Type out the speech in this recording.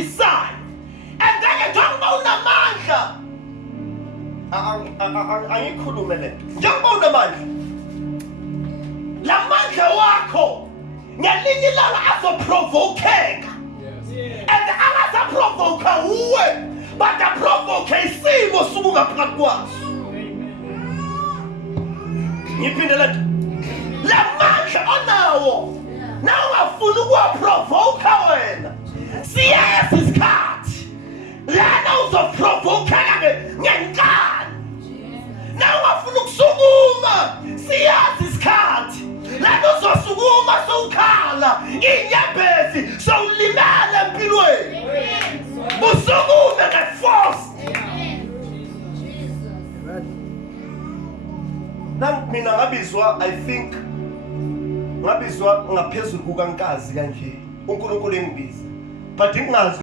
afisayo. And then njengoba unamandla angikhulume le njengoba unamandla la mandla wakho ngelinye ilanga azoprovokeka and angazaprovoka uwe but aprovoke isimo sukungaphakathi kwaso. Ngiphinde la mandla onawo na ungafuna ukuwaprovoka wena siyazi isikhathi lana uzoprovokeka ngenkani. Na ungafuna ukusukuma siyazi isikhathi lana uzosukuma sowukhala inyembezi sowulimala empilweni usukume ngeforce. Mina ngabizwa I think ngabizwa ngaphezulu kukankazi kanje uNkulunkulu engibiza but ngingazi